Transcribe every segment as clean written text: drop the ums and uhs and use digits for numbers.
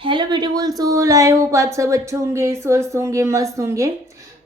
Hello beautiful soul, I hope आप सब अच्छे होंगे, स्वस्थ होंगे, मस्त होंगे।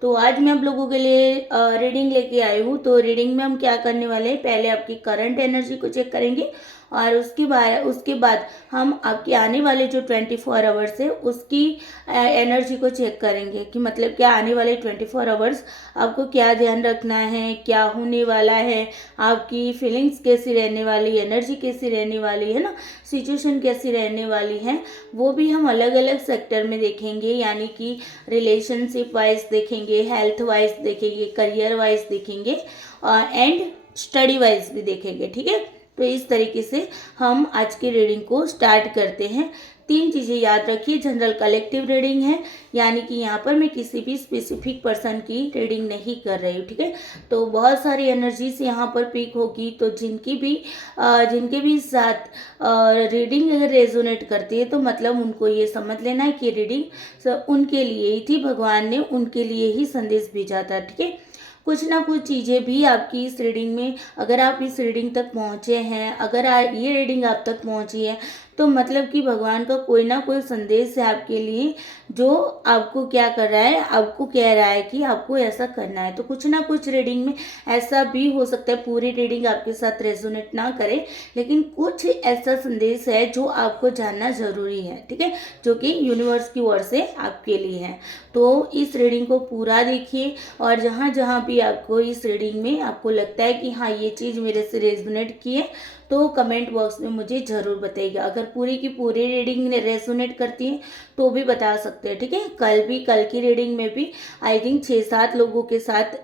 तो आज मैं आप लोगों के लिए रीडिंग लेके आई हूँ। तो रीडिंग में हम क्या करने वाले हैं, पहले आपकी करंट एनर्जी को चेक करेंगे और उसके बाद हम आपके आने वाले जो 24 आवर्स है उसकी एनर्जी को चेक करेंगे कि मतलब क्या आने वाले 24 आवर्स आपको क्या ध्यान रखना है, क्या होने वाला है, आपकी फीलिंग्स कैसी रहने वाली, एनर्जी कैसी रहने वाली है ना, सिचुएशन कैसी रहने वाली है, वो भी हम अलग अलग सेक्टर में देखेंगे। यानी कि रिलेशनशिप वाइज देखेंगे, हेल्थ वाइज देखेंगे, करियर वाइज देखेंगे एंड स्टडी वाइज भी देखेंगे। ठीक है, तो इस तरीके से हम आज की रीडिंग को स्टार्ट करते हैं। 3 चीज़ें याद रखिए, जनरल कलेक्टिव रीडिंग है, यानी कि यहाँ पर मैं किसी भी स्पेसिफिक पर्सन की रीडिंग नहीं कर रही हूँ। ठीक है, तो बहुत सारी एनर्जीज यहाँ पर पिक होगी, तो जिनके भी साथ रीडिंग अगर रेजोनेट करती है तो मतलब उनको ये समझ लेना है कि रीडिंग उनके लिए ही थी, भगवान ने उनके लिए ही संदेश भेजा था। ठीक है, कुछ ना कुछ चीज़ें भी आपकी इस रीडिंग में, अगर आप इस रीडिंग तक पहुँचे हैं, अगर ये रीडिंग आप तक पहुँची है तो मतलब कि भगवान का कोई ना कोई संदेश है आपके लिए, जो आपको क्या कर रहा है, आपको कह रहा है कि आपको ऐसा करना है। तो कुछ ना कुछ रीडिंग में ऐसा भी हो सकता है, पूरी रीडिंग आपके साथ रेजोनेट ना करे, लेकिन कुछ ऐसा संदेश है जो आपको जानना जरूरी है। ठीक है, जो कि यूनिवर्स की ओर से आपके लिए है। तो इस रीडिंग को पूरा देखिए और जहाँ जहाँ भी आपको इस रीडिंग में आपको लगता है कि हाँ ये चीज़ मेरे से रेजोनेट की है, तो कमेंट बॉक्स में मुझे ज़रूर बताइएगा। अगर पूरी की पूरी रीडिंग रेजोनेट करती है तो भी बता सकते हैं। ठीक है, कल की रीडिंग में भी आई थिंक 6-7 लोगों के साथ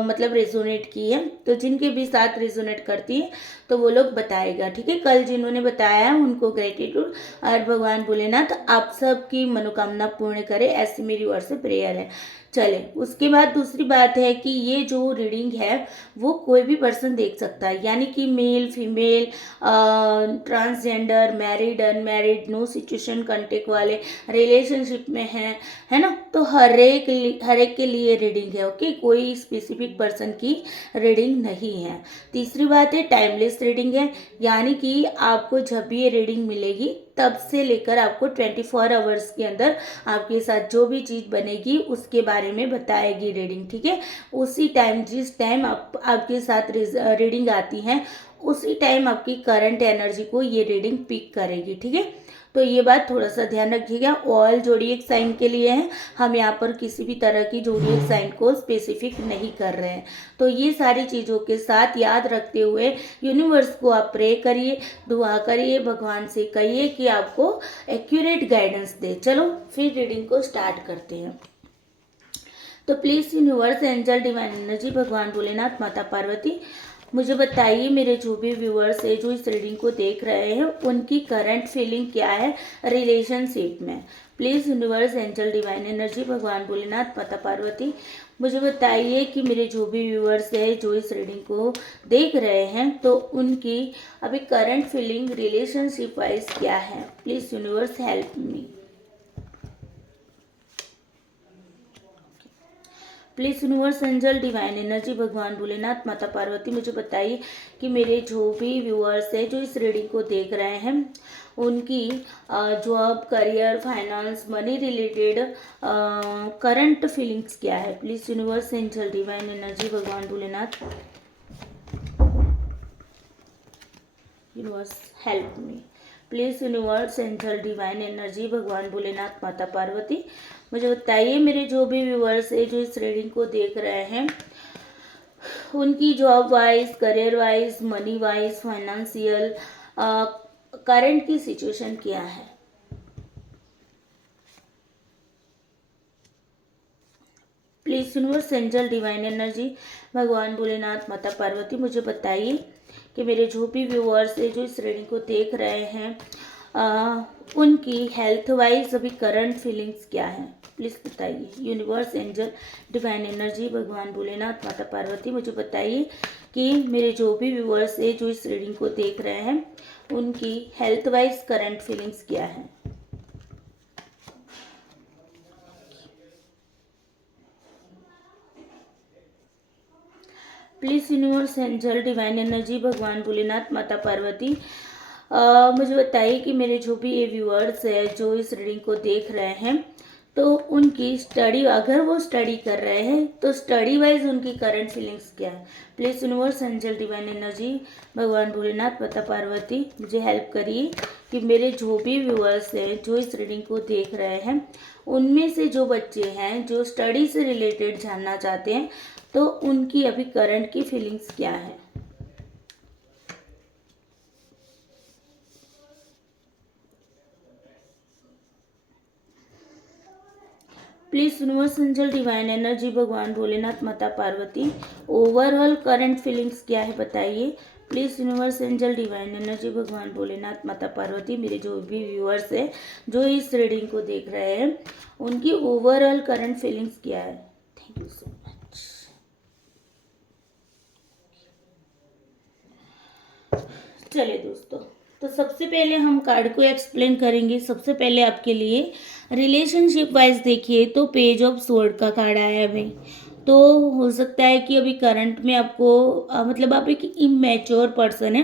मतलब रेजोनेट की है, तो जिनके भी साथ रेजोनेट करती है तो वो लोग बताएगा। ठीक है, कल जिन्होंने बताया उनको ग्रेटिट्यूड, और भगवान भोलेनाथ आप सबकी मनोकामना पूर्ण करे, ऐसी मेरी ओर से प्रेयर है। चले, उसके बाद दूसरी बात है कि ये जो रीडिंग है वो कोई भी पर्सन देख सकता है, यानी कि male female, transgender, married unmarried, no situation, contact वाले, रिलेशनशिप में है ना, तो हर एक के लिए रीडिंग है। ओके, कोई स्पेसिफिक पर्सन की रीडिंग नहीं है। तीसरी बात है टाइमलेस रीडिंग है, यानी कि आपको जब भी ये रीडिंग मिलेगी तब से लेकर आपको 24 आवर्स के अंदर आपके साथ जो भी चीज़ बनेगी उसके बारे में बताएगी रीडिंग। ठीक है, उसी टाइम, जिस टाइम आपके साथ रीडिंग आती है उसी टाइम आपकी करंट एनर्जी को ये रीडिंग पिक करेगी। ठीक है, तो ये बात थोड़ा सा ध्यान रखिएगा। ऑल जोडिएक साइन के लिए है, हम यहाँ पर किसी भी तरह की जोडिएक साइन को स्पेसिफिक नहीं कर रहे हैं। तो ये सारी चीज़ों के साथ याद रखते हुए यूनिवर्स को आप प्रे करिए, दुआ करिए, भगवान से कहिए कि आपको एक्यूरेट गाइडेंस दे। चलो फिर रीडिंग को स्टार्ट करते हैं। तो please universe, angel, divine energy, भगवान भोलेनाथ, माता पार्वती, मुझे बताइए मेरे जो भी व्यूअर्स है जो इस रीडिंग को देख रहे हैं उनकी करंट फीलिंग क्या है रिलेशनशिप में। Please universe, angel, divine energy, भगवान भोलेनाथ, माता पार्वती, मुझे बताइए कि मेरे जो भी व्यूअर्स है जो इस रीडिंग को देख रहे हैं तो उनकी अभी करंट फीलिंग रिलेशनशिप वाइज क्या है। Please universe help me. Please universe, angel, divine energy, भगवान भोलेनाथ, माता पार्वती, मुझे बताइए कि मेरे जो भी व्यूअर्स है जो इस रीडिंग को देख रहे हैं उनकी job, career, finance, money related current feelings क्या है। Please universe, angel, divine energy, भगवान Bholenath, universe help me. Please universe, angel, divine energy, भगवान भोलेनाथ, माता पार्वती, मुझे बताइए मेरे जो भी व्यूअर्स है जो इस रीडिंग को देख रहे हैं उनकी job wise, career wise, money wise, financial current की सिचुएशन क्या है। Please universe, angel, divine energy, भगवान भोलेनाथ, माता पार्वती, मुझे बताइए कि मेरे जो भी व्यूअर्स है जो इस रीडिंग को देख रहे हैं उनकी हेल्थ वाइज अभी करंट फीलिंग्स क्या है। प्लीज़ बताइए यूनिवर्स, एंजल, डिवाइन एनर्जी, भगवान भोलेनाथ, माता पार्वती, मुझे बताइए कि मेरे जो भी व्यूअर्स है जो इस रीडिंग को देख रहे हैं उनकी हेल्थ वाइज करंट फीलिंग्स क्या है। Please universe, angel, divine energy, भगवान भोलेनाथ, माता पार्वती, मुझे बताइए कि मेरे जो भी ये व्यूअर्स है जो इस रीडिंग को देख रहे हैं, तो उनकी स्टडी, अगर वो स्टडी कर रहे हैं तो स्टडी वाइज उनकी करंट फीलिंग्स क्या है। Please universe, angel, divine energy, भगवान भोलेनाथ, माता पार्वती, मुझे हेल्प करिए कि मेरे जो भी व्यूअर्स हैं जो इस रीडिंग को देख रहे हैं, उनमें से जो बच्चे हैं जो स्टडी से रिलेटेड जानना चाहते हैं, तो उनकी अभी करंट की फीलिंग्स क्या है। Please universe, angel, divine energy, भगवान भोलेनाथ, माता पार्वती, ओवरऑल करंट फीलिंग्स क्या है बताइए। Please universe, angel, divine energy, भगवान भोलेनाथ, माता पार्वती, मेरे जो भी व्यूअर्स है जो इस रीडिंग को देख रहे हैं, उनकी ओवरऑल करंट फीलिंग्स क्या है। Thank you so much. चलिए दोस्तों, तो सबसे पहले हम कार्ड को एक्सप्लेन करेंगे। सबसे पहले आपके लिए रिलेशनशिप वाइज देखिए तो पेज ऑफ स्वॉर्ड का कार्ड आया है भाई। तो हो सकता है कि अभी करंट में आपको मतलब आप एक इमेच्योर पर्सन है,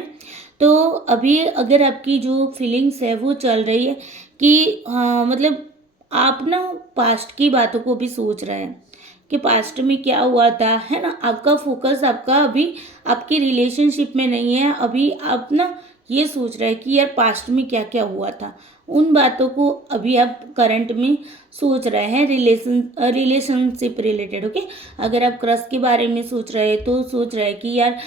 तो अभी अगर आपकी जो फीलिंग्स है वो चल रही है कि मतलब आप ना पास्ट की बातों को भी सोच रहे हैं कि पास्ट में क्या हुआ था, है ना। आपका फोकस आपका अभी आपकी रिलेशनशिप में नहीं है। अभी आप ना ये सोच रहे हैं कि यार पास्ट में क्या क्या हुआ था, उन बातों को अभी आप करंट में सोच रहे हैं रिलेशनशिप रिलेटेड। ओके, अगर आप क्रश के बारे में सोच रहे हैं तो सोच रहे हैं कि यार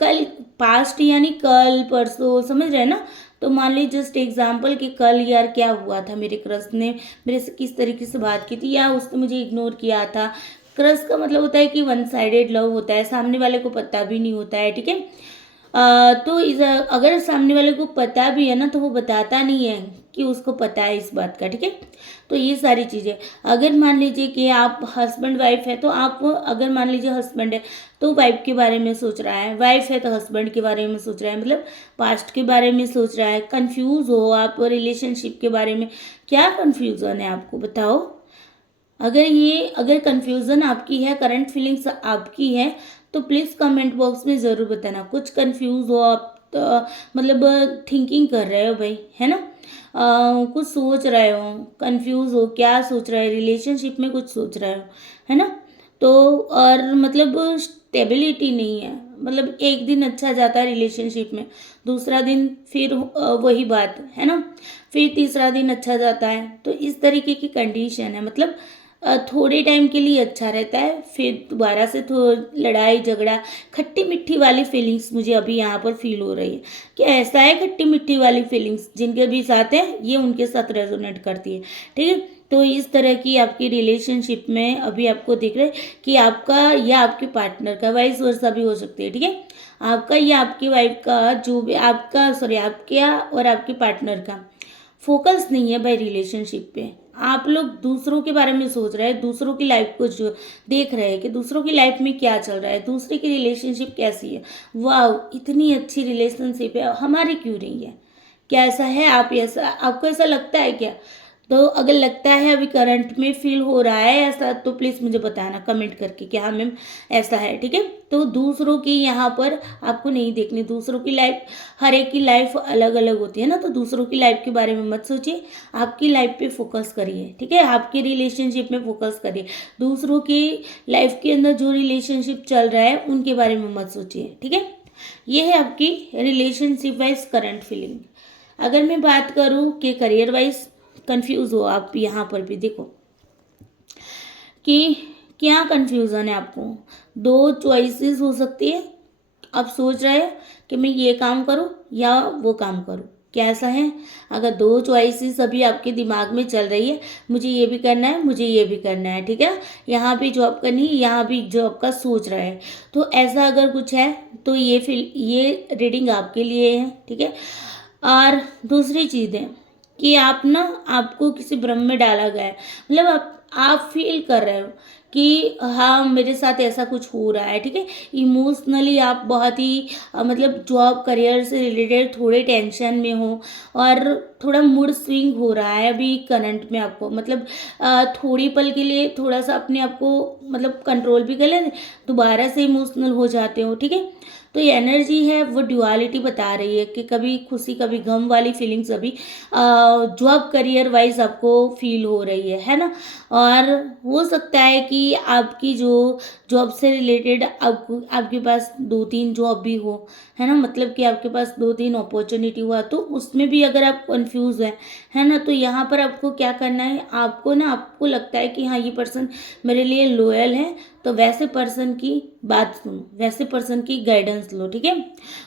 कल, पास्ट यानी कल परसों, समझ रहे हैं ना। तो मान लीजिए जस्ट एग्जाम्पल कि कल यार क्या हुआ था, मेरे क्रश ने मेरे से किस तरीके से बात की थी या उसने मुझे इग्नोर किया था। क्रश का मतलब होता है कि वन साइडेड लव होता है, सामने वाले को पता भी नहीं होता है, ठीक है। तो अगर सामने वाले को पता भी है ना तो वो बताता नहीं है कि उसको पता है इस बात का, ठीक है। तो ये सारी चीज़ें, अगर मान लीजिए कि आप हस्बैंड वाइफ है तो आप, अगर मान लीजिए हस्बैंड है तो वाइफ के बारे में सोच रहा है, वाइफ है तो हस्बैंड के बारे में सोच रहा है, मतलब पास्ट के बारे में सोच रहा है। कंफ्यूज हो आप रिलेशनशिप के बारे में, क्या कंफ्यूजन है आपको बताओ। अगर कंफ्यूजन आपकी है, करंट फीलिंग्स आपकी है, तो प्लीज़ कमेंट बॉक्स में ज़रूर बताना। कुछ कंफ्यूज हो आप तो, मतलब थिंकिंग कर रहे हो भाई, है ना। कुछ सोच रहे हो, कंफ्यूज हो, क्या सोच रहे हो, रिलेशनशिप में कुछ सोच रहे हो, है ना। तो और मतलब स्टेबिलिटी नहीं है, मतलब एक दिन अच्छा जाता है रिलेशनशिप में, दूसरा दिन फिर वही बात, है ना। फिर तीसरा दिन अच्छा जाता है, तो इस तरीके की कंडीशन है। मतलब थोड़े टाइम के लिए अच्छा रहता है, फिर दोबारा से लड़ाई झगड़ा, खट्टी मिट्टी वाली फीलिंग्स मुझे अभी यहाँ पर फील हो रही है कि ऐसा है। खट्टी मिट्टी वाली फीलिंग्स जिनके भी साथ है ये उनके साथ रेजोनेट करती है, ठीक है। तो इस तरह की आपकी रिलेशनशिप में अभी आपको दिख रहा है कि आपका या आपके पार्टनर का, वाइस वर्सा भी हो सकती है, ठीक है। आपका या आपकी वाइफ का, जो भी आपका, सॉरी, आपके और आपके पार्टनर का फोकस नहीं है भाई रिलेशनशिप पे। आप लोग दूसरों के बारे में सोच रहे हैं, दूसरों की लाइफ को जो देख रहे हैं कि दूसरों की लाइफ में क्या चल रहा है, दूसरे की रिलेशनशिप कैसी है, वाह इतनी अच्छी रिलेशनशिप है, हमारी क्यों नहीं है। क्या ऐसा है, आप ऐसा, आपको ऐसा लगता है क्या। तो अगर लगता है अभी करंट में फील हो रहा है ऐसा, तो प्लीज़ मुझे बताना कमेंट करके कि हाँ मैम ऐसा है, ठीक है। तो दूसरों की यहाँ पर आपको नहीं देखनी, दूसरों की लाइफ, हर एक की लाइफ अलग अलग होती है ना, तो दूसरों की लाइफ के बारे में मत सोचिए, आपकी लाइफ पे फोकस करिए, ठीक है। आपके रिलेशनशिप में फोकस करिए, दूसरों की लाइफ के अंदर जो रिलेशनशिप चल रहा है उनके बारे में मत सोचिए, ठीक है। ये है आपकी रिलेशनशिप वाइज करंट फीलिंग। अगर मैं बात करूँ कि करियर वाइज कंफ्यूज हो आप, यहाँ पर भी देखो कि क्या कंफ्यूजन है आपको। दो चॉइसेस हो सकती है, आप सोच रहे हैं कि मैं ये काम करूं या वो काम करूं, कैसा है। अगर दो चॉइसेस अभी आपके दिमाग में चल रही है, मुझे ये भी करना है, मुझे ये भी करना है, ठीक है, यहाँ भी जॉब करनी है, यहाँ भी जॉब का सोच रहा है, तो ऐसा अगर कुछ है तो ये रीडिंग आपके लिए है, ठीक है। और दूसरी चीज़ है कि आप ना, आपको किसी भ्रम में डाला गया है, मतलब आप फील कर रहे हो कि हाँ मेरे साथ ऐसा कुछ हो रहा है, ठीक है। इमोशनली आप बहुत ही मतलब जॉब करियर से रिलेटेड थोड़े टेंशन में हो और थोड़ा मूड स्विंग हो रहा है अभी करंट में आपको, मतलब थोड़ी पल के लिए थोड़ा सा अपने आप को मतलब कंट्रोल भी कर ले, दोबारा से इमोशनल हो जाते हो, ठीक है। तो ये एनर्जी है वो ड्युअलिटी बता रही है कि कभी खुशी कभी गम वाली फीलिंग्स अभी जॉब करियर वाइज आपको फील हो रही है ना। और हो सकता है कि आपकी जो जॉब से रिलेटेड आपको आपके पास 2-3 जॉब भी हो, है ना, मतलब कि आपके पास 2-3 अपॉर्चुनिटी हुआ तो उसमें भी अगर आप कंफ्यूज है ना, तो यहाँ पर आपको क्या करना है, आपको ना आपको लगता है कि हाँ ये पर्सन मेरे लिए लॉयल है, तो वैसे पर्सन की बात सुनो, वैसे पर्सन की गाइडेंस लो, ठीक है।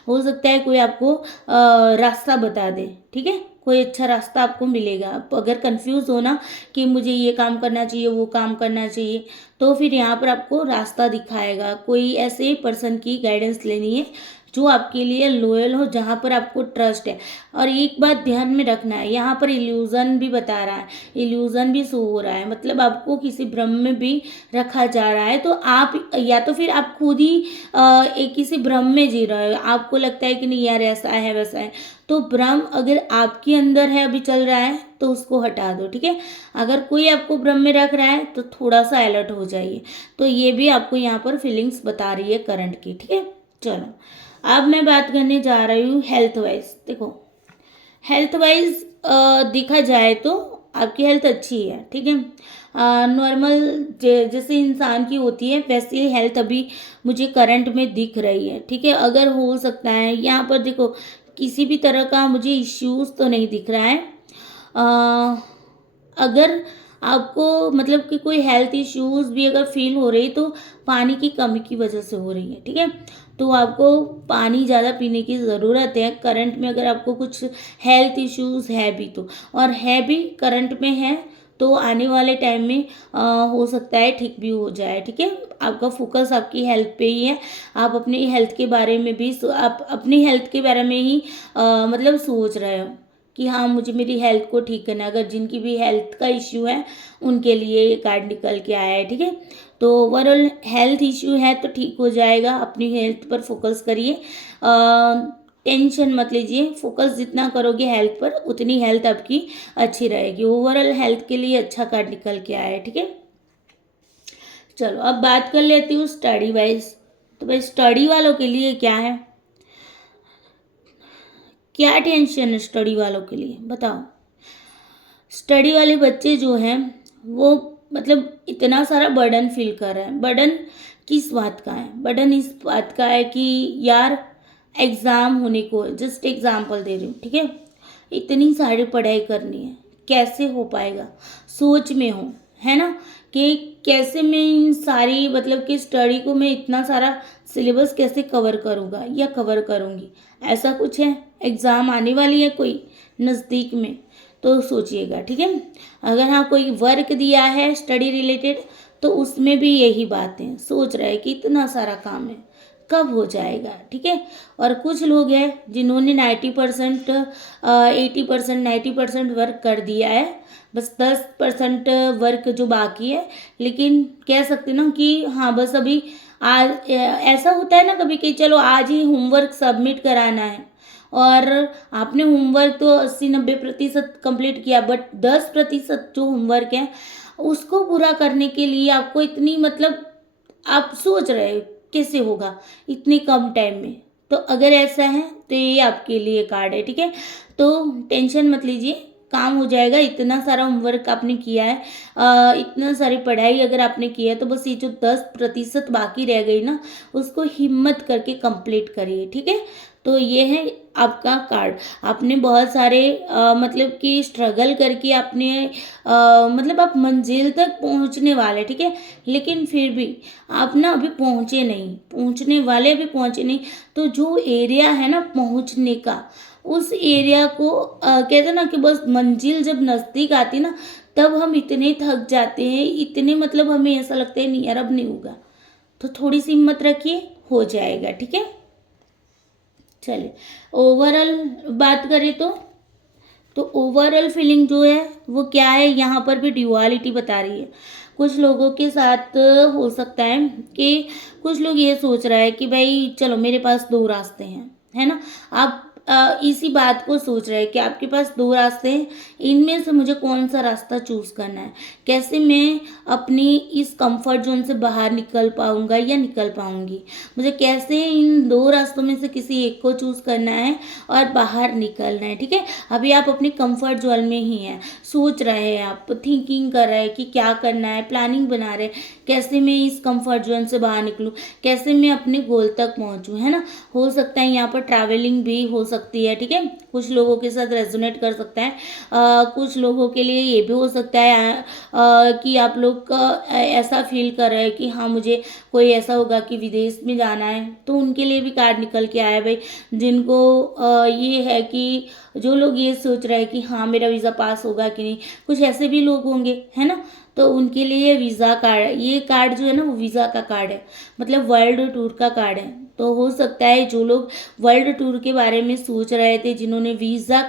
हो सकता है कोई आपको रास्ता बता दे, ठीक है, कोई अच्छा रास्ता आपको मिलेगा। आप अगर कंफ्यूज हो ना कि मुझे ये काम करना चाहिए वो काम करना चाहिए, तो फिर यहाँ पर आपको रास्ता दिखाएगा, कोई ऐसे पर्सन की गाइडेंस लेनी है जो आपके लिए लॉयल हो, जहाँ पर आपको ट्रस्ट है। और एक बात ध्यान में रखना है, यहाँ पर इल्यूज़न भी बता रहा है, इल्यूज़न भी शो हो रहा है, मतलब आपको किसी भ्रम में भी रखा जा रहा है। तो आप या तो फिर आप खुद ही एक किसी भ्रम में जी रहे हो, आपको लगता है कि नहीं यार ऐसा है वैसा है, तो भ्रम अगर आपके अंदर है अभी चल रहा है तो उसको हटा दो, ठीक है। अगर कोई आपको भ्रम में रख रहा है तो थोड़ा सा अलर्ट हो जाइए। तो ये भी आपको यहाँ पर फीलिंग्स बता रही है करंट की, ठीक है। चलो अब मैं बात करने जा रही हूँ हेल्थ वाइज। देखो हेल्थ वाइज देखा जाए तो आपकी हेल्थ अच्छी है, ठीक है। नॉर्मल जैसे इंसान की होती है वैसी हेल्थ अभी मुझे करंट में दिख रही है, ठीक है। अगर हो सकता है यहाँ पर देखो किसी भी तरह का मुझे इश्यूज तो नहीं दिख रहा है। अगर आपको मतलब कि कोई हेल्थ इश्यूज भी अगर फील हो रही तो पानी की कमी की वजह से हो रही है, ठीक है। तो आपको पानी ज़्यादा पीने की ज़रूरत है करंट में, अगर आपको कुछ हेल्थ इश्यूज है भी तो, और है भी करंट में है तो आने वाले टाइम में हो सकता है ठीक भी हो जाए, ठीक है। आपका फोकस आपकी हेल्थ पे ही है, आप अपनी हेल्थ के बारे में भी आप अपनी हेल्थ के बारे में ही मतलब सोच रहे हो कि हाँ मुझे मेरी हेल्थ को ठीक करना है। अगर जिनकी भी हेल्थ का इश्यू है उनके लिए ये कार्ड निकल के आया है, ठीक है। तो ओवरऑल हेल्थ इश्यू है तो ठीक हो जाएगा, अपनी हेल्थ पर फोकस करिए, टेंशन मत लीजिए, फोकस जितना करोगे हेल्थ पर उतनी हेल्थ आपकी अच्छी रहेगी। ओवरऑल हेल्थ के लिए अच्छा कार्ड निकल के आया है, ठीक है। चलो अब बात कर लेती हूँ स्टडी वाइज। तो भाई स्टडी वालों के लिए क्या है, क्या टेंशन है स्टडी वालों के लिए बताओ। स्टडी वाले बच्चे जो हैं वो मतलब इतना सारा बर्डन फील कर रहे हैं। बर्डन किस बात का है, बर्डन इस बात का है कि यार एग्ज़ाम होने को, जस्ट एग्जाम्पल दे रही हूँ, ठीक है, इतनी सारी पढ़ाई करनी है, कैसे हो पाएगा, सोच में हो, है ना, कि कैसे मैं इन सारी मतलब कि स्टडी को मैं इतना सारा सिलेबस कैसे कवर करूँगा या कवर करूँगी, ऐसा कुछ है। एग्ज़ाम आने वाली है कोई नज़दीक में, तो सोचिएगा, ठीक है। अगर हाँ कोई वर्क दिया है स्टडी रिलेटेड तो उसमें भी यही बातें सोच रहे हैं कि इतना सारा काम है कब हो जाएगा, ठीक है। और कुछ लोग हैं जिन्होंने 90% 80% 90% वर्क कर दिया है, बस 10% वर्क जो बाकी है। लेकिन कह सकते ना कि हाँ बस अभी आज ऐसा होता है ना कभी कि चलो आज ही होमवर्क सबमिट कराना है, और आपने होमवर्क तो 80-90% कंप्लीट किया, बट 10% जो होमवर्क है उसको पूरा करने के लिए आपको इतनी मतलब आप सोच रहे हो कैसे होगा इतनी कम टाइम में। तो अगर ऐसा है तो ये आपके लिए कार्ड है, ठीक है। तो टेंशन मत लीजिए, काम हो जाएगा। इतना सारा होमवर्क आपने किया है, इतना सारी पढ़ाई अगर आपने किया है तो बस ये जो 10% बाकी रह गई ना उसको हिम्मत करके कंप्लीट करिए, ठीक है। तो ये है आपका कार्ड। आपने बहुत सारे मतलब कि स्ट्रगल करके आपने मतलब आप मंजिल तक पहुंचने वाले, ठीक है, लेकिन फिर भी आप ना अभी पहुंचे नहीं, पहुंचने वाले भी पहुंचे नहीं। तो जो एरिया है ना पहुंचने का, उस एरिया को कहते हैं ना कि बस मंजिल जब नज़दीक आती ना तब हम इतने थक जाते हैं, इतने मतलब हमें ऐसा लगता है नहीं यार अब नहीं होगा। तो थोड़ी सी हिम्मत रखिए, हो जाएगा, ठीक है। चलिए ओवरऑल बात करें तो तो ओवरऑल फीलिंग जो है वो क्या है, यहाँ पर भी ड्यूअलिटी बता रही है। कुछ लोगों के साथ हो सकता है कि कुछ लोग ये सोच रहा है कि भाई चलो मेरे पास दो रास्ते हैं, है ना। आप इसी बात को सोच रहे हैं कि आपके पास दो रास्ते हैं, इनमें से मुझे कौन सा रास्ता चूज करना है, कैसे मैं अपनी इस कंफर्ट जोन से बाहर निकल पाऊंगा या निकल पाऊंगी, मुझे कैसे इन दो रास्तों में से किसी एक को चूज करना है और बाहर निकलना है। ठीक है, अभी आप अपनी कंफर्ट जोन में ही हैं, सोच रहे हैं, आप थिंकिंग कर रहे हैं कि क्या करना है, प्लानिंग बना रहे हैं, कैसे मैं इस कंफर्ट जोन से बाहर निकलूं, कैसे मैं अपने गोल तक पहुंचूं, है ना। हो सकता है यहाँ पर ट्रैवलिंग भी हो सकती है। ठीक है, कुछ लोगों के साथ रेजोनेट कर सकता है। कुछ लोगों के लिए ये भी हो सकता है कि आप लोग ऐसा फील कर रहे हैं कि हाँ मुझे कोई ऐसा होगा कि विदेश में जाना है, तो उनके लिए भी कार्ड निकल के आया भाई, जिनको ये है कि जो लोग ये सोच रहे हैं कि हाँ मेरा वीज़ा पास होगा कि नहीं, कुछ ऐसे भी लोग होंगे, है ना। तो उनके लिए वीज़ा कार्ड, ये कार्ड जो है ना वो वीज़ा का कार्ड है, मतलब वर्ल्ड टूर का कार्ड है। तो हो सकता है जो लोग वर्ल्ड टूर के बारे में सोच रहे थे, जिन्होंने वीज़ा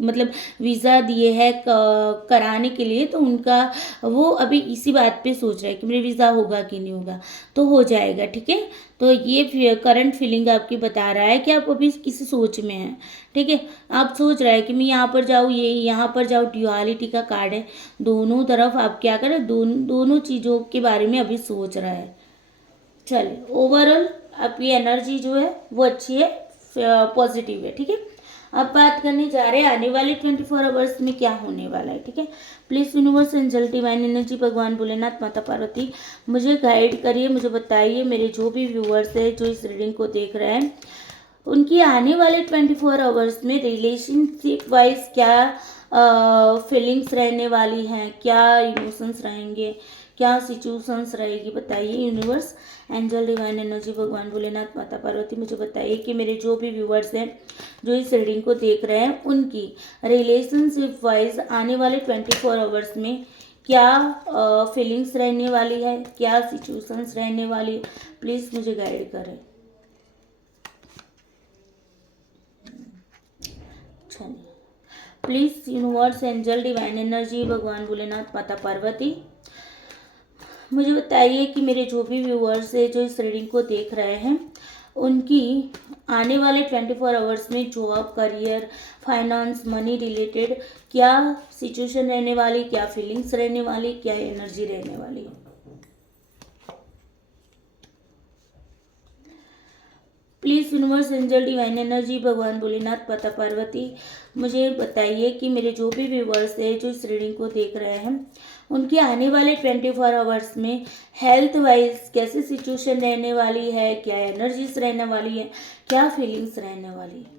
मतलब वीज़ा दिए हैं कराने के लिए, तो उनका वो अभी इसी बात पे सोच रहे हैं कि मेरा वीज़ा होगा कि नहीं होगा, तो हो जाएगा। ठीक है, तो ये करंट फीलिंग आपकी बता रहा है कि आप अभी किसी सोच में हैं। ठीक है, आप सोच रहे हैं कि मैं यहाँ पर जाऊँ, ये यहाँ पर जाऊँ, ड्यूअलिटी का कार्ड है, दोनों तरफ आप क्या करें, दोनों चीज़ों के बारे में अभी सोच रहा है। चलिए, ओवरऑल आपकी एनर्जी जो है वो अच्छी है, पॉजिटिव है। ठीक है, अब बात करने जा रहे हैं आने वाले 24 आवर्स में क्या होने वाला है। ठीक है, please universe angel divine energy भगवान भोलेनाथ माता पार्वती मुझे गाइड करिए, मुझे बताइए मेरे जो भी व्यूअर्स है जो इस रीडिंग को देख रहे हैं, उनकी आने वाले 24 आवर्स में रिलेशनशिप वाइज क्या फीलिंग्स रहने वाली हैं, क्या इमोशंस रहेंगे, क्या सिचुएशंस रहेगी, बताइए यूनिवर्स एंजल डिवाइन एनर्जी भगवान भोलेनाथ माता पार्वती मुझे बताइए कि मेरे जो भी व्यूअर्स हैं जो इस रीडिंग को देख रहे हैं, उनकी रिलेशनशिप वाइज आने वाले 24 आवर्स में क्या फीलिंग्स रहने वाली है, क्या सिचुएशंस रहने वाली है, प्लीज़ मुझे गाइड करें। Please universe angel divine energy भगवान भोलेनाथ माता पार्वती मुझे बताइए कि मेरे जो भी व्यूअर्स है जो इस रीडिंग को देख रहे हैं, उनकी आने वाले 24 आवर्स में job, career, finance, money related क्या सिचुएशन रहने वाली, क्या फीलिंग्स रहने वाली, क्या एनर्जी रहने वाली है। Please universe angel divine energy भगवान भोलेनाथ माता पार्वती मुझे बताइए कि मेरे जो भी व्यूअर्स है जो इस रीडिंग को देख रहे हैं, उनके आने वाले 24 आवर्स में हेल्थ वाइज कैसी सिचुएशन रहने वाली है, क्या एनर्जीज रहने वाली है, क्या फीलिंग्स रहने वाली है।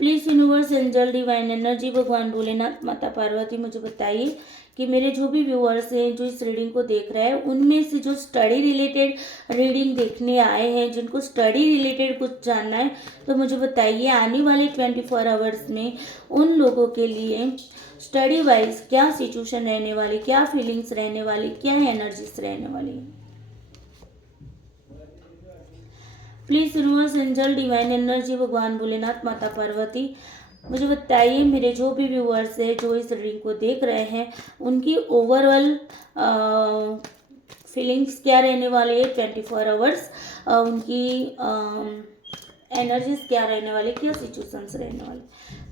Please universe angel divine energy भगवान भोलेनाथ माता पार्वती मुझे बताइए कि मेरे जो भी व्यूअर्स हैं जो इस रीडिंग को देख रहे हैं, उनमें से जो स्टडी रिलेटेड रीडिंग देखने आए हैं, जिनको स्टडी रिलेटेड कुछ जानना है, तो मुझे बताइए आने वाले 24 आवर्स में उन लोगों के लिए स्टडी वाइज क्या सिचुएशन रहने वाली, क्या फीलिंग्स रहने वाली, क्या एनर्जीज रहने वाली। Please universe angel divine energy भगवान भोलेनाथ माता पार्वती मुझे बताइए मेरे जो भी व्यूअर्स है जो इस रीडिंग को देख रहे हैं, उनकी ओवरऑल फीलिंग्स क्या रहने वाली है 24 आवर्स, उनकी एनर्जीज क्या रहने वाली, क्या सिचुएशंस रहने वाली।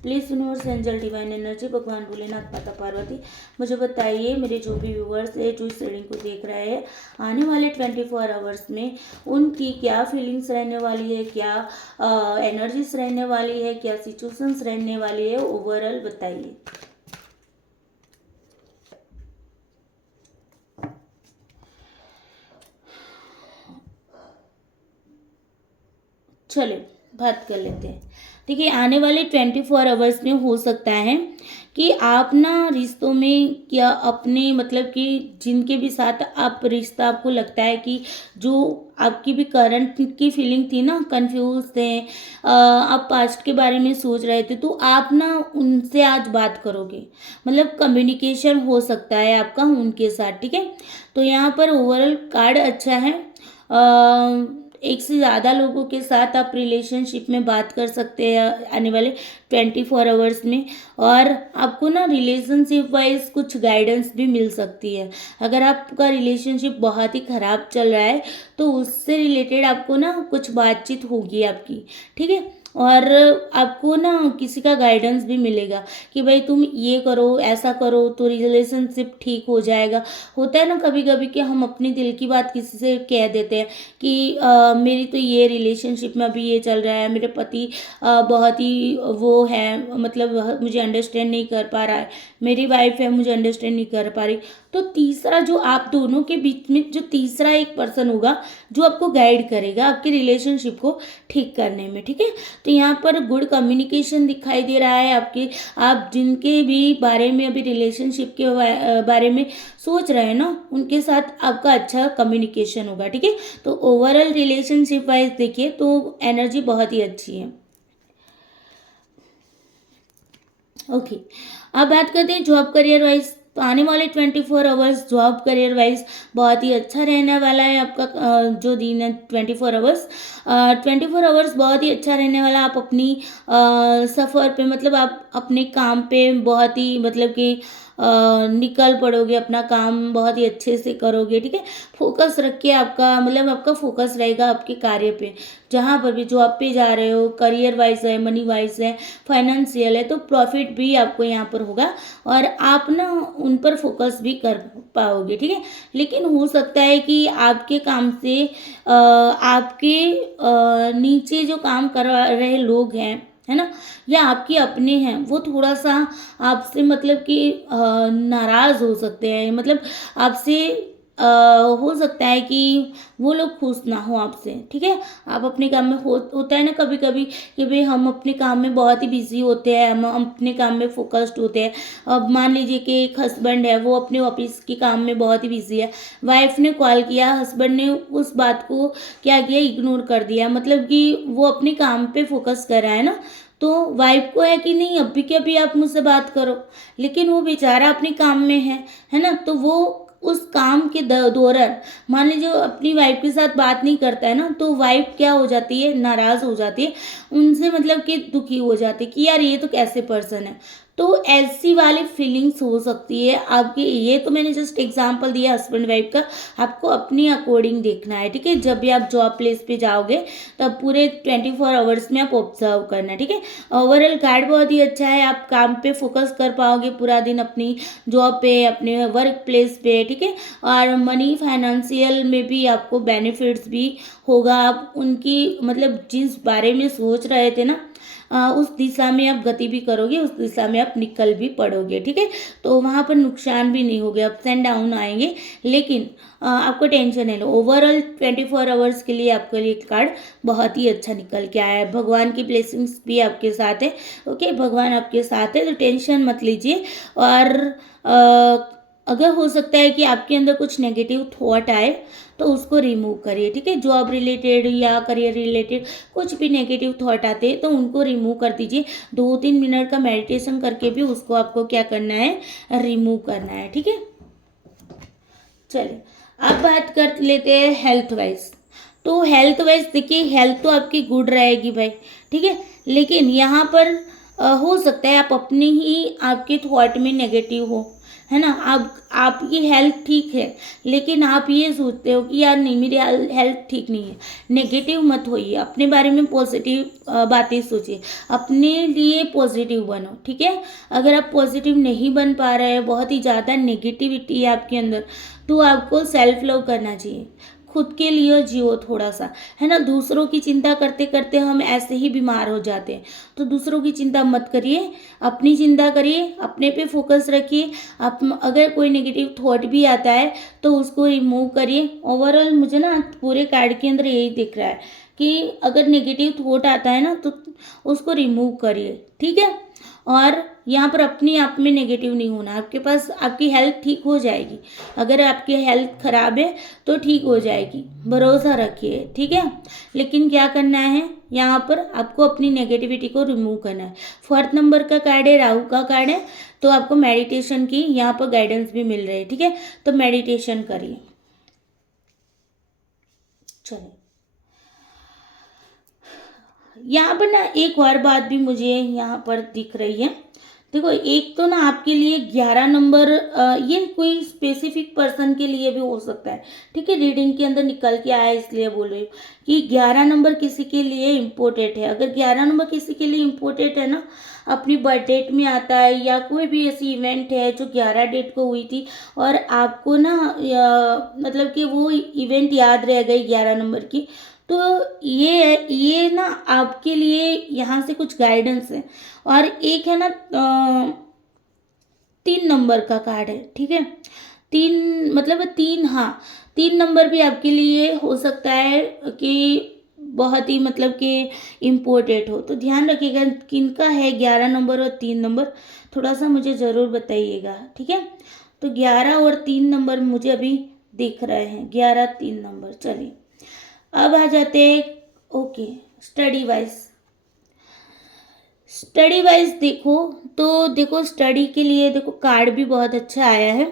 Please universe angel divine energy भगवान भोलेनाथ माता पार्वती मुझे बताइए मेरे जो भी व्यूअर्स है जो इस रीडिंग को देख रहे हैं, आने वाले 24 आवर्स में उनकी क्या फीलिंग्स रहने वाली है, क्या एनर्जीज रहने वाली है, क्या सिचुएशंस रहने वाली है, ओवरऑल बताइए। चलो बात कर लेते हैं। देखिए आने वाले 24 आवर्स में हो सकता है कि आप ना रिश्तों में क्या अपने मतलब कि जिनके भी साथ आप रिश्ता आपको लगता है कि जो आपकी भी करंट की फीलिंग थी ना, कंफ्यूज थे, आप पास्ट के बारे में सोच रहे थे, तो आप ना उनसे आज बात करोगे, मतलब कम्युनिकेशन हो सकता है आपका उनके साथ। ठीक है, तो यहाँ पर ओवरऑल कार्ड अच्छा है। एक से ज़्यादा लोगों के साथ आप रिलेशनशिप में बात कर सकते हैं आने वाले 24 आवर्स में। और आपको ना रिलेशनशिप वाइज कुछ गाइडेंस भी मिल सकती है। अगर आपका रिलेशनशिप बहुत ही ख़राब चल रहा है तो उससे रिलेटेड आपको ना कुछ बातचीत होगी आपकी, ठीक है। और आपको ना किसी का गाइडेंस भी मिलेगा कि भाई तुम ये करो, ऐसा करो तो रिलेशनशिप ठीक हो जाएगा। होता है ना कभी कभी कि हम अपने दिल की बात किसी से कह देते हैं कि मेरी तो ये रिलेशनशिप में अभी ये चल रहा है, मेरे पति बहुत ही वो है, मतलब मुझे अंडरस्टैंड नहीं कर पा रहा है, मेरी वाइफ है मुझे अंडरस्टैंड नहीं कर पा रही। तो तीसरा जो आप दोनों के बीच में जो तीसरा एक पर्सन होगा जो आपको गाइड करेगा आपके रिलेशनशिप को ठीक करने में, ठीक है। तो यहाँ पर गुड कम्युनिकेशन दिखाई दे रहा है आपके, आप जिनके भी बारे में अभी रिलेशनशिप के बारे में सोच रहे हैं ना उनके साथ आपका अच्छा कम्युनिकेशन होगा, ठीक है। तो ओवरऑल रिलेशनशिप वाइज देखिए तो एनर्जी बहुत ही अच्छी है। ओके, अब बात करते हैं जॉब करियर वाइज। तो आने वाले 24 आवर्स जॉब करियर वाइज बहुत ही अच्छा रहने वाला है आपका। जो दिन है 24 आवर्स, 24 आवर्स बहुत ही अच्छा रहने वाला। आप अपनी सफ़र पे, मतलब आप अपने काम पे बहुत ही मतलब कि निकल पड़ोगे, अपना काम बहुत ही अच्छे से करोगे, ठीक है। फोकस रख के आपका, मतलब आपका फोकस रहेगा आपके कार्य पे। जहाँ पर भी जॉब पे जा रहे हो, करियर वाइज है, मनी वाइज है, फाइनेंशियल है, तो प्रॉफिट भी आपको यहाँ पर होगा और आप ना उन पर फोकस भी कर पाओगे, ठीक है। लेकिन हो सकता है कि आपके काम से आपके नीचे जो काम कर रहे लोग हैं, है ना, या आपके अपने हैं, वो थोड़ा सा आपसे मतलब कि नाराज़ हो सकते हैं। मतलब आपसे हो सकता है कि वो लोग खुश ना हो आपसे, ठीक है। आप अपने काम में होता है ना कभी कभी कि भाई हम अपने काम में बहुत ही बिजी होते हैं, हम अपने काम में फोकस्ड होते हैं। अब मान लीजिए कि एक हस्बैंड है, वो अपने ऑफिस के काम में बहुत ही बिजी है, वाइफ ने कॉल किया, हस्बैंड ने उस बात को क्या किया, इग्नोर कर दिया, मतलब कि वो अपने काम पे फोकस कर रहा है ना। तो वाइफ को है कि नहीं अभी के अभी आप मुझसे बात करो, लेकिन वो बेचारा अपने काम में है ना। तो वो उस काम के दौरान मान लीजिए अपनी वाइफ के साथ बात नहीं करता है ना, तो वाइफ क्या हो जाती है, नाराज़ हो जाती है उनसे, मतलब कि दुखी हो जाती है कि यार ये तो कैसे पर्सन है। तो ऐसी वाली फीलिंग्स हो सकती है आपकी। ये तो मैंने जस्ट एग्जांपल दिया हस्बैंड वाइफ का, आपको अपनी अकॉर्डिंग देखना है, ठीक है। जब भी आप जॉब प्लेस पे जाओगे तब पूरे 24 आवर्स में आप ऑब्जर्व करना है, ठीक है। ओवरऑल कार्ड बहुत ही अच्छा है, आप काम पे फोकस कर पाओगे पूरा दिन अपनी जॉब पे, अपने वर्क प्लेस पे, ठीक है। और मनी फाइनेंशियल में भी आपको बेनिफिट्स भी होगा। आप उनकी मतलब जिस बारे में सोच रहे थे ना उस दिशा में आप गति भी करोगे, उस दिशा में आप निकल भी पड़ोगे, ठीक है। तो वहाँ पर नुकसान भी नहीं होगे, अप्स एंड डाउन आएंगे, लेकिन आपको टेंशन नहीं लो। ओवरऑल 24 आवर्स के लिए आपके लिए कार्ड बहुत ही अच्छा निकल के आया है। भगवान की ब्लेसिंग्स भी आपके साथ है, ओके, भगवान आपके साथ है, तो टेंशन मत लीजिए। और अगर हो सकता है कि आपके अंदर कुछ नेगेटिव थॉट आए तो उसको रिमूव करिए, ठीक है। जॉब रिलेटेड या करियर रिलेटेड कुछ भी नेगेटिव थॉट आते हैं तो उनको रिमूव कर दीजिए। 2-3 मिनट का मेडिटेशन करके भी उसको आपको क्या करना है, रिमूव करना है, ठीक है। चलिए अब बात कर लेते हैं हेल्थ वाइज। तो हेल्थ वाइज देखिए, हेल्थ तो आपकी गुड रहेगी भाई, ठीक है। लेकिन यहाँ पर हो सकता है आप अपने ही आपके थॉट में नेगेटिव हो, है ना। आप आपकी हेल्थ ठीक है लेकिन आप ये सोचते हो कि यार नहीं मेरी हेल्थ ठीक नहीं है। नेगेटिव मत होइए, अपने बारे में पॉजिटिव बातें सोचिए, अपने लिए पॉजिटिव बनो, ठीक है। अगर आप पॉजिटिव नहीं बन पा रहे हैं, बहुत ही ज़्यादा नेगेटिविटी है आपके अंदर, तो आपको सेल्फ लव करना चाहिए। खुद के लिए जियो थोड़ा सा, है ना। दूसरों की चिंता करते करते हम ऐसे ही बीमार हो जाते हैं। तो दूसरों की चिंता मत करिए, अपनी चिंता करिए, अपने पे फोकस रखिए। आप अगर कोई नेगेटिव थॉट भी आता है तो उसको रिमूव करिए। ओवरऑल मुझे ना पूरे कार्ड के अंदर यही दिख रहा है कि अगर नेगेटिव थॉट आता है ना तो उसको रिमूव करिए, ठीक है। और यहाँ पर अपने आप में नेगेटिव नहीं होना, आपके पास आपकी हेल्थ ठीक हो जाएगी। अगर आपकी हेल्थ खराब है तो ठीक हो जाएगी, भरोसा रखिए, ठीक है। लेकिन क्या करना है, यहाँ पर आपको अपनी नेगेटिविटी को रिमूव करना है। 4th नंबर का कार्ड है, राहु का कार्ड है, तो आपको मेडिटेशन की यहाँ पर गाइडेंस भी मिल रही है, ठीक है। तो मेडिटेशन करिए। चलिए यहाँ पर ना एक और बात भी मुझे यहाँ पर दिख रही है। देखो, एक तो ना आपके लिए 11 नंबर, ये कोई स्पेसिफिक पर्सन के लिए भी हो सकता है, ठीक है। रीडिंग के अंदर निकल के आया इसलिए बोल रही हूँ कि 11 नंबर किसी के लिए इम्पोर्टेंट है। अगर 11 नंबर किसी के लिए इम्पोर्टेंट है ना, अपनी बर्थ डेट में आता है या कोई भी ऐसी इवेंट है जो 11 डेट को हुई थी और आपको ना मतलब कि वो इवेंट याद रह गई 11 नंबर की, तो ये ना आपके लिए यहाँ से कुछ गाइडेंस है। और एक है ना 3 नंबर का कार्ड है, ठीक है। 3 मतलब 3, हाँ, 3 नंबर भी आपके लिए हो सकता है कि बहुत ही मतलब कि इम्पोर्टेंट हो। तो ध्यान रखिएगा किनका है 11 नंबर और 3 नंबर, थोड़ा सा मुझे ज़रूर बताइएगा, ठीक है। तो 11 और 3 नंबर मुझे अभी दिख रहे हैं, 11 3 नंबर। चलिए अब आ जाते हैं okay study wise. Study wise देखो तो देखो, स्टडी के लिए देखो कार्ड भी बहुत अच्छा आया है।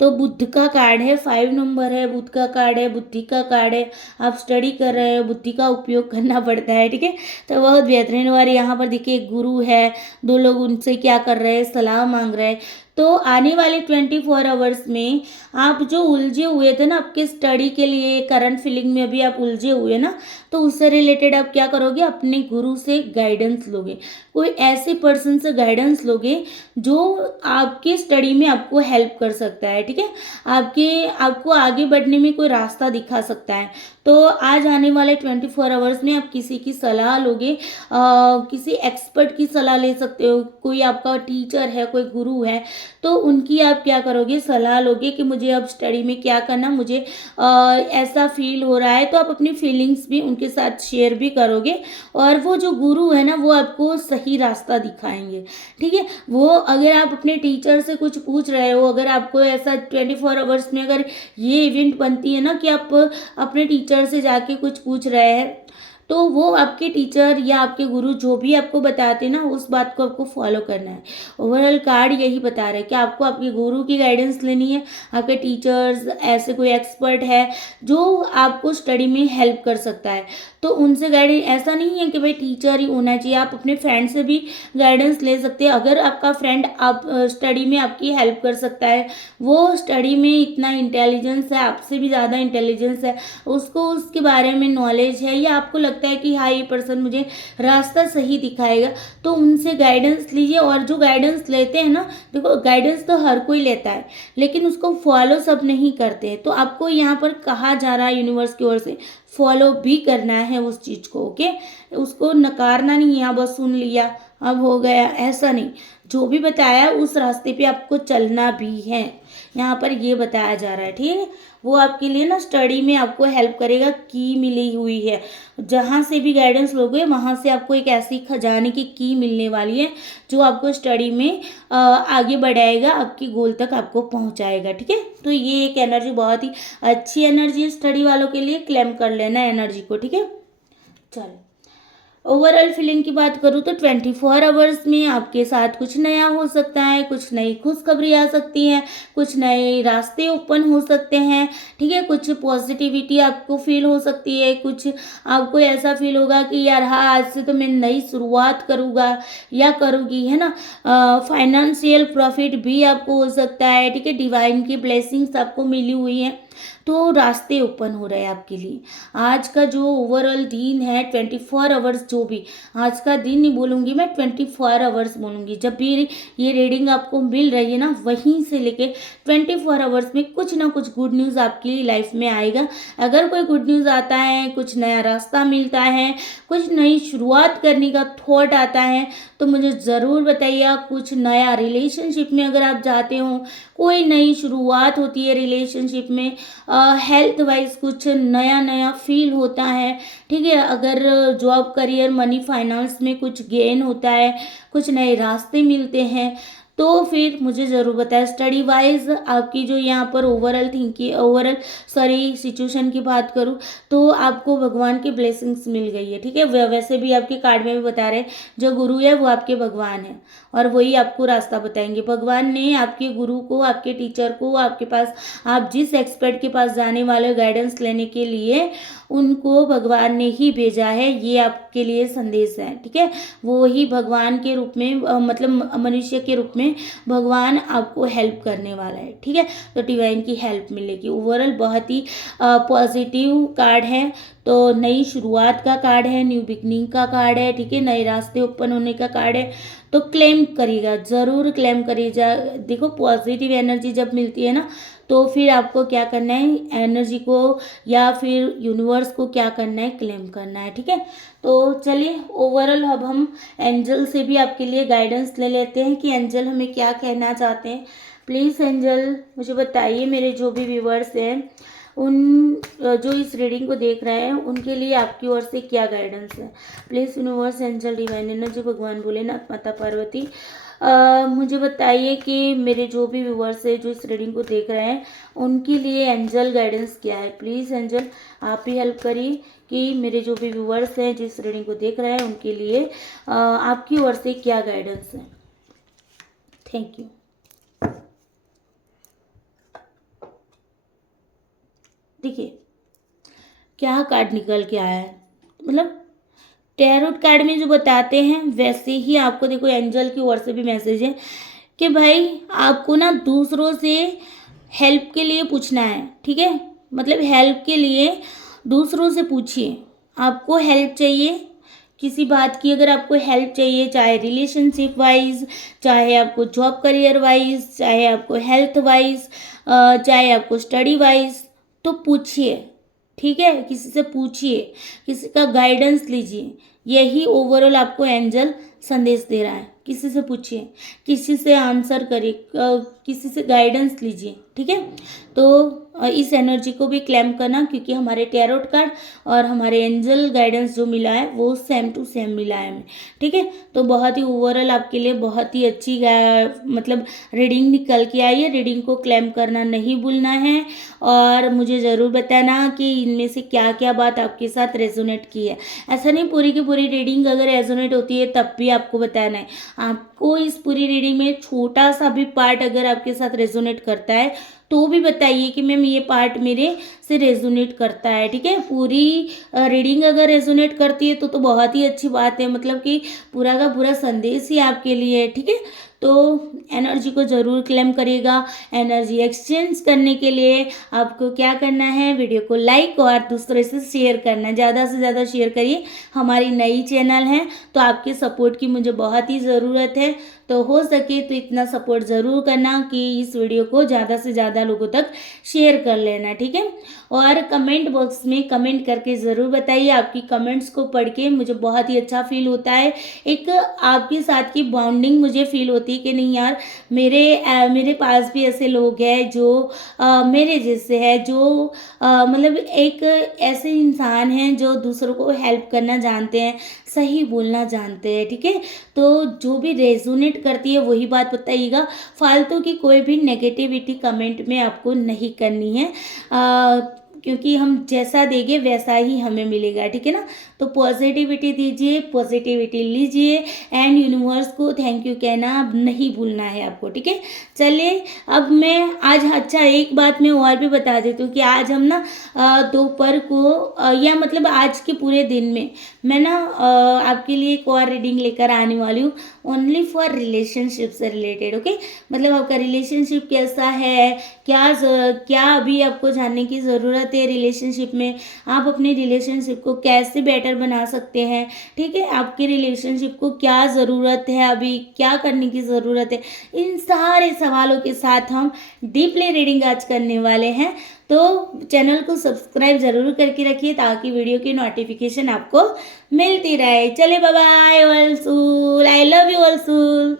तो बुद्ध का कार्ड है, 5 नंबर है, बुद्ध का कार्ड है, बुद्धि का कार्ड है। आप स्टडी कर रहे हो, बुद्धि का उपयोग करना पड़ता है, ठीक है। तो बहुत बेहतरीन। और यहाँ पर देखिए एक गुरु है, 2 लोग उनसे क्या कर रहे हैं, सलाह मांग रहे हैं। तो आने वाले 24 आवर्स में आप जो उलझे हुए थे ना आपके स्टडी के लिए, करंट फीलिंग में अभी आप उलझे हुए ना, तो उससे रिलेटेड आप क्या करोगे, अपने गुरु से गाइडेंस लोगे। कोई ऐसे पर्सन से गाइडेंस लोगे जो आपके स्टडी में आपको हेल्प कर सकता है, ठीक है। आपको आगे बढ़ने में कोई रास्ता दिखा सकता है। तो आज आने वाले 24 आवर्स में आप किसी की सलाह लोगे, किसी एक्सपर्ट की सलाह ले सकते हो। कोई आपका टीचर है, कोई गुरु है, तो उनकी आप क्या करोगे, सलाह लोगे कि मुझे अब स्टडी में क्या करना, मुझे ऐसा फील हो रहा है। तो आप अपनी फीलिंग्स भी उनके साथ शेयर भी करोगे और वो जो गुरु है ना वो आपको सही रास्ता दिखाएंगे, ठीक है। वो अगर आप अपने टीचर से कुछ पूछ रहे हो, अगर आपको ऐसा 24 आवर्स में अगर ये इवेंट बनती है ना कि आप अपने टीचर से जाके कुछ पूछ रहे हैं, तो वो आपके टीचर या आपके गुरु जो भी आपको बताते हैं ना, उस बात को आपको फॉलो करना है। ओवरऑल कार्ड यही बता रहा है कि आपको आपके गुरु की गाइडेंस लेनी है, आपके टीचर्स, ऐसे कोई एक्सपर्ट है जो आपको स्टडी में हेल्प कर सकता है, तो उनसे गाइडेंस। ऐसा नहीं है कि भाई टीचर ही होना चाहिए, आप अपने फ्रेंड से भी गाइडेंस ले सकते हैं। अगर आपका फ्रेंड आप स्टडी में आपकी हेल्प कर सकता है, वो स्टडी में इतना इंटेलिजेंस है, आपसे भी ज़्यादा इंटेलिजेंस है, उसको उसके बारे में नॉलेज है, या आपको लगता है कि हाँ ये पर्सन मुझे रास्ता सही दिखाएगा, तो उनसे गाइडेंस लीजिए। और जो गाइडेंस लेते हैं ना, देखो गाइडेंस तो हर कोई लेता है, लेकिन उसको फॉलो सब नहीं करते हैं। तो आपको यहाँ पर कहा जा रहा है यूनिवर्स की ओर से, फॉलो भी करना है उस चीज़ को, ओके। उसको नकारना नहीं है, बस सुन लिया अब हो गया, ऐसा नहीं। जो भी बताया उस रास्ते पे आपको चलना भी है, यहाँ पर ये बताया जा रहा है, ठीक है। वो आपके लिए ना स्टडी में आपको हेल्प करेगा, की मिली हुई है। जहाँ से भी गाइडेंस लोगे वहाँ से आपको एक ऐसी खजाने की मिलने वाली है जो आपको स्टडी में आगे बढ़ाएगा, आपकी गोल तक आपको पहुँचाएगा, ठीक है। तो ये एक एनर्जी बहुत ही अच्छी एनर्जी है स्टडी वालों के लिए, क्लेम कर लेना एनर्जी को, ठीक है। चलो ओवरऑल फीलिंग की बात करूँ तो 24 आवर्स में आपके साथ कुछ नया हो सकता है, कुछ नई खुशखबरी आ सकती है, कुछ नए रास्ते ओपन हो सकते हैं, ठीक है। कुछ पॉजिटिविटी आपको फील हो सकती है, कुछ आपको ऐसा फील होगा कि यार हाँ आज से तो मैं नई शुरुआत करूँगा या करूँगी, है ना। फाइनेंशियल प्रॉफिट भी आपको हो सकता है, ठीक है। डिवाइन की ब्लेसिंग्स आपको मिली हुई है, तो रास्ते ओपन हो रहे हैं आपके लिए। आज का जो ओवरऑल दिन है 24 आवर्स, जो भी आज का दिन नहीं बोलूँगी मैं, 24 आवर्स बोलूँगी। जब भी ये रीडिंग आपको मिल रही है ना, वहीं से लेके 24 आवर्स में कुछ ना कुछ गुड न्यूज़ आपकी लाइफ में आएगा। अगर कोई गुड न्यूज़ आता है, कुछ नया रास्ता मिलता है, कुछ नई शुरुआत करने का थॉट आता है, तो मुझे ज़रूर बताइए। कुछ नया रिलेशनशिप में अगर आप जाते हो, कोई नई शुरुआत होती है रिलेशनशिप में, हेल्थ वाइज कुछ नया नया फील होता है, ठीक है। अगर जॉब, करियर, मनी, फाइनेंस में कुछ गेन होता है, कुछ नए रास्ते मिलते हैं, तो फिर मुझे ज़रूर बताएं। स्टडी वाइज आपकी जो यहाँ पर ओवरऑल सिचुएशन की बात करूँ तो आपको भगवान की ब्लेसिंग्स मिल गई है, ठीक है। वैसे भी आपके कार्ड में भी बता रहे हैं जो गुरु है वो आपके भगवान है और वही आपको रास्ता बताएंगे। भगवान ने आपके गुरु को, आपके टीचर को, आपके पास आप जिस एक्सपर्ट के पास जाने वाले गाइडेंस लेने के लिए, उनको भगवान ने ही भेजा है। ये आपके लिए संदेश है, ठीक है। वो ही भगवान के रूप में मतलब मनुष्य के रूप में भगवान आपको हेल्प करने वाला है, ठीक है। तो डिवाइन की हेल्प मिलेगी। ओवरऑल बहुत ही पॉजिटिव कार्ड है। तो नई शुरुआत का कार्ड है, न्यू बिगनिंग का कार्ड है, ठीक है। नए रास्ते ओपन होने का कार्ड है। तो क्लेम करिएगा, ज़रूर क्लेम करिएगा। देखो पॉजिटिव एनर्जी जब मिलती है ना, तो फिर आपको क्या करना है, एनर्जी को या फिर यूनिवर्स को क्या करना है, क्लेम करना है, ठीक है। तो चलिए ओवरऑल अब हम एंजल से भी आपके लिए गाइडेंस ले लेते हैं कि एंजल हमें क्या कहना चाहते हैं। प्लीज़ एंजल मुझे बताइए, मेरे जो भी व्यूवर्स हैं उन जो इस रीडिंग को देख रहे हैं उनके लिए आपकी ओर से क्या गाइडेंस है। Please universe, angel, divine energy, भगवान भोलेनाथ, माता पार्वती, मुझे बताइए कि मेरे जो भी व्यूवर्स है जो इस रीडिंग को देख रहे हैं उनके लिए एंजल गाइडेंस क्या है। प्लीज़ एंजल आप ही हेल्प करिए कि मेरे जो भी व्यूवर्स हैं जो इस रीडिंग को देख रहे हैं उनके लिए आपकी ओर से क्या गाइडेंस है। Thank you. देखिए क्या कार्ड निकल के आया है, मतलब टैरोट कार्ड में जो बताते हैं वैसे ही आपको देखो एंजल की ओर से भी मैसेज है कि भाई आपको ना दूसरों से हेल्प के लिए पूछना है, ठीक है। मतलब हेल्प के लिए दूसरों से पूछिए। आपको हेल्प चाहिए किसी बात की, अगर आपको हेल्प चाहिए, चाहे रिलेशनशिप वाइज, चाहे आपको जॉब करियर वाइज, चाहे आपको हेल्थ वाइज, चाहे आपको स्टडी वाइज, तो पूछिए, ठीक है। किसी से पूछिए, किसी का गाइडेंस लीजिए। यही ओवरऑल आपको एंजल संदेश दे रहा है। किसी से पूछिए, किसी से आंसर करिए, किसी से गाइडेंस लीजिए, ठीक है। तो इस एनर्जी को भी क्लेम करना, क्योंकि हमारे टैरोट कार्ड और हमारे एंजल गाइडेंस जो मिला है वो सेम टू सेम मिला है हमें, ठीक है। तो बहुत ही ओवरऑल आपके लिए बहुत ही अच्छी मतलब रीडिंग निकल के आई है। रीडिंग को क्लेम करना नहीं भूलना है और मुझे ज़रूर बताना कि इनमें से क्या क्या बात आपके साथ रेजोनेट की है। ऐसा नहीं पूरी की पूरी रीडिंग अगर रेजोनेट होती है तब भी आपको बताना है। आपको इस पूरी रीडिंग में छोटा सा भी पार्ट अगर आपके साथ रेजोनेट करता है तो भी बताइए कि मैम ये पार्ट मेरे से रेजोनेट करता है, ठीक है। पूरी रीडिंग अगर रेजोनेट करती है तो बहुत ही अच्छी बात है, मतलब कि पूरा का पूरा संदेश ही आपके लिए है, ठीक है। तो एनर्जी को ज़रूर क्लेम करिएगा। एनर्जी एक्सचेंज करने के लिए आपको क्या करना है, वीडियो को लाइक और दूसरे से शेयर करना है, ज़्यादा से ज़्यादा शेयर करिए। हमारी नई चैनल है तो आपके सपोर्ट की मुझे बहुत ही ज़रूरत है। तो हो सके तो इतना सपोर्ट ज़रूर करना कि इस वीडियो को ज़्यादा से ज़्यादा लोगों तक शेयर कर लेना, ठीक है। और कमेंट बॉक्स में कमेंट करके ज़रूर बताइए। आपकी कमेंट्स को पढ़ के मुझे बहुत ही अच्छा फील होता है। एक आपके साथ की बॉन्डिंग मुझे फील होती है कि नहीं यार, मेरे पास भी ऐसे लोग हैं जो मेरे जैसे है, जो मतलब एक ऐसे इंसान हैं जो दूसरों को हेल्प करना जानते हैं, सही बोलना जानते हैं, ठीक है। तो जो भी रेजोनेट करती है वही बात बताइएगा। फालतू की कोई भी नेगेटिविटी कमेंट में आपको नहीं करनी है, क्योंकि हम जैसा देंगे वैसा ही हमें मिलेगा, ठीक है ना। तो पॉजिटिविटी दीजिए, पॉजिटिविटी लीजिए एंड यूनिवर्स को थैंक यू कहना अब नहीं भूलना है आपको, ठीक है। चलिए अब मैं आज अच्छा एक बात मैं और भी बता देती हूँ कि आज हम ना दोपहर को या मतलब आज के पूरे दिन में मैं ना आपके लिए एक और रीडिंग लेकर आने वाली हूँ, ओनली फॉर रिलेशनशिप से रिलेटेड, ओके। मतलब आपका रिलेशनशिप कैसा है, क्या अभी आपको जानने की ज़रूरत है रिलेशनशिप में, आप अपने रिलेशनशिप को कैसे बेटर बना सकते हैं, ठीक है। आपके रिलेशनशिप को क्या ज़रूरत है, अभी क्या करने की ज़रूरत है, इन सारे सवालों के साथ हम डीपली रीडिंग आज करने वाले हैं। तो चैनल को सब्सक्राइब ज़रूर करके रखिए ताकि वीडियो की नोटिफिकेशन आपको मिलती रहे। चले बाय बाय ऑल सूल, आई लव यू ऑल सूल।